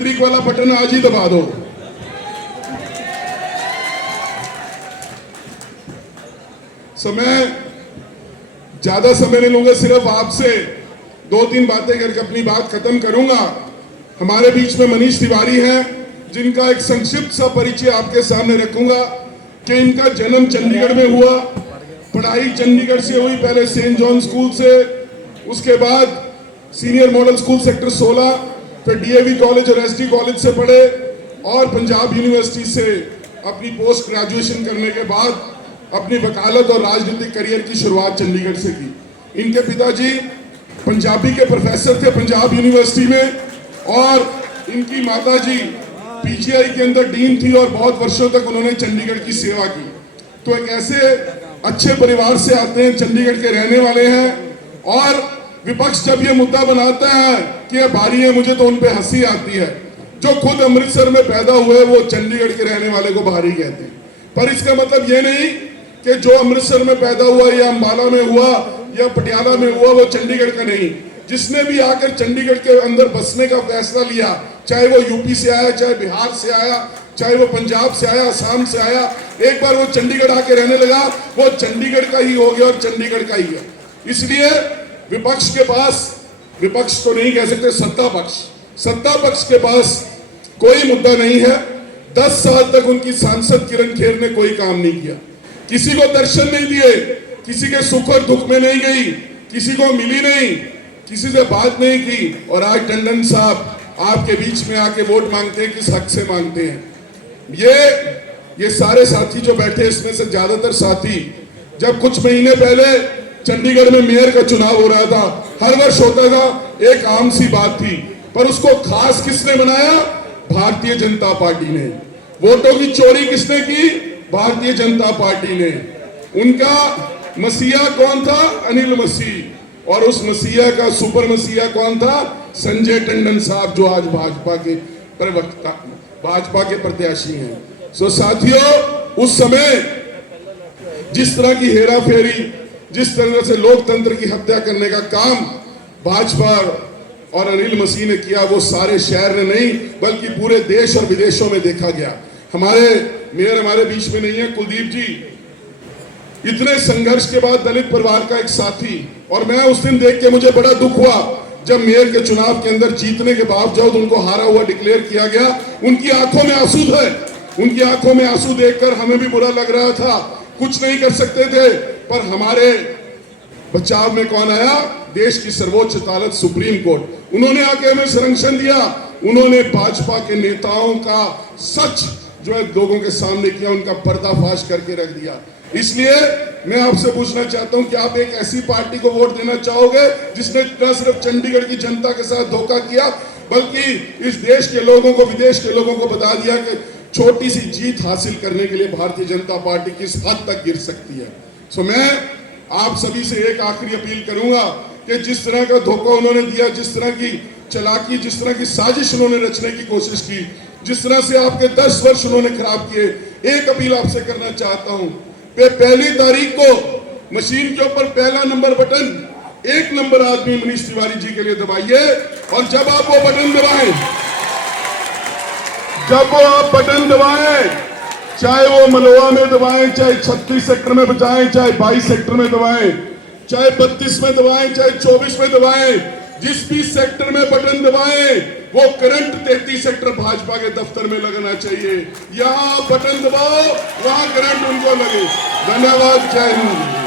History वाला button आज ही दबा दो। मैं ज्यादा समय नहीं लूंगा, सिर्फ आपसे 2-3 बातें करके अपनी बात खत्म करूंगा। हमारे बीच में मनीष तिवारी हैं, जिनका एक संक्षिप्त सा परिचय आपके सामने रखूंगा कि इनका जन्म चंडीगढ़ में हुआ, पढ़ाई चंडीगढ़ से हुई, पहले सेंट जॉन स्कूल से, उसके बाद सीनियर मॉडल स्कूल सेक्टर 16, फिर डीएवी कॉलेज और एसडी कॉलेज से पढ़े और पंजाब यूनिवर्सिटी से अपनी पोस्ट ग्रेजुएशन करने के बाद अपनी वकालत और राजनीतिक करियर की शुरुआत चंडीगढ़ से की। इनके पिताजी पंजाबी के प्रोफेसर थे पंजाब यूनिवर्सिटी में और इनकी माताजी पीजीआई के अंदर डीन थी और बहुत वर्षों तक उन्होंने चंडीगढ़ की सेवा की। तो एक ऐसे अच्छे परिवार से आते हैं, चंडीगढ़ के रहने वाले हैं और विपक्ष जब ये मुद्दा बनाता है कि ये बारी है, मुझे तो उन पे हंसी आती है। जो खुद अमृतसर में पैदा हुए वो चंडीगढ़ के रहने वाले को बारी कहते हैं, पर इसका मतलब ये नहीं कि जो अमृतसर में पैदा हुआ या अंबाला में हुआ या पटियाला में हुआ वो चंडीगढ़ का नहीं। जिसने भी आकर चंडीगढ़ के अंदर बसने का फैसला लिया, चाहे वो यूपी से आया, चाहे बिहार से आया, चाहे वो पंजाब से आया, असम से आया, एक बार वो चंडीगढ़ आके रहने लगा, वो चंडीगढ़ का ही हो गया और चंडीगढ़ का ही है। इसलिए विपक्ष के पास, विपक्ष तो नहीं कह सकते, सत्ता पक्ष के पास कोई मुद्दा नहीं है। 10 साल तक उनकी सांसद किरण खेर ने कोई काम नहीं किया, किसी को दर्शन नहीं दिए, किसी के सुख और दुख में नहीं गई, किसी को मिली नहीं, किसी से बात नहीं की और आज टंडन साहब आपके बीच में आके वोट मांगते हैं, किस हक से मांगते हैं। ये सारे साथी जो बैठे, इसमें से ज्यादातर साथी जब कुछ महीने पहले चंडीगढ़ में मेयर का चुनाव हो रहा था, हर वर्ष होता था, एक आम सी बात थी, पर उसको खास किसने बनाया? भारतीय जनता पार्टी ने। वोटों की चोरी किसने की? भारतीय जनता पार्टी ने। उनका मसीहा कौन था? अनिल मसीह। और उस मसीहा का सुपर मसीहा कौन था? संजय टंडन साहब, जो आज भाजपा के प्रवक्ता, भाजपा के प्रत्याशी हैं। सो साथियों, उस समय जिस तरह की हेरा फेरी, जिस तरह से लोकतंत्र की हत्या करने का काम भाजपा और अनिल मसीह ने किया, वो सारे शहर ने नहीं बल्कि पूरे देश और विदेशों में देखा गया। हमारे मेयर हमारे बीच में नहीं है, कुलदीप जी, इतने संघर्ष के बाद दलित परिवार का एक साथी, और मैं उस दिन देख के मुझे बड़ा दुख हुआ जब मेयर के चुनाव के अंदर जीतने के बावजूद उनको हारा हुआ डिक्लेयर किया गया। उनकी आंखों में आंसू थे, उनकी आंखों में आंसू देखकर हमें भी बुरा लग रहा था। कुछ नहीं कर सकते थे, पर हमारे बचाव में कौन आया? देश की सर्वोच्च अदालत सुप्रीम कोर्ट। उन्होंने आके हमें संरक्षण दिया, उन्होंने भाजपा के नेताओं का सच जो है लोगों के सामने किया, उनका पर्दाफाश करके रख दिया। इसलिए मैं आपसे पूछना चाहता हूं कि आप एक ऐसी पार्टी को वोट देना चाहोगे जिसने न सिर्फ चंडीगढ़ की जनता के साथ धोखा किया, बल्कि इस देश के लोगों को, विदेश के लोगों को बता दिया कि छोटी सी जीत हासिल करने के लिए भारतीय जनता पार्टी किस हद तक गिर सकती है। सो मैं आप सभी से एक आखिरी अपील करूंगा कि जिस तरह का धोखा उन्होंने दिया, जिस तरह की चालाकी, जिस तरह की साजिश उन्होंने रचने की कोशिश की, जिस तरह से आपके 10 वर्ष उन्होंने खराब किए, एक अपील आपसे करना चाहता हूं कि 1 तारीख को मशीन के ऊपर पहला नंबर बटन 1 नंबर आदमी मनीष तिवारी जी के लिए दबाइए। और जब आप वो बटन दबाएं, चाहे वो मलोआ में दबाएं, चाहे 36 सेक्टर में बजाएं, चाहे 22 सेक्टर में दबाएं, चाहे 32 में दबाएं, चाहे 24 में दबाएं, जिस भी सेक्टर में बटन दबाएं वो करंट 33 सेक्टर भाजपा के दफ्तर में लगना चाहिए। यहां बटन दबाओ, वहां करंट उनको लगे। धन्यवाद। जय हिंद।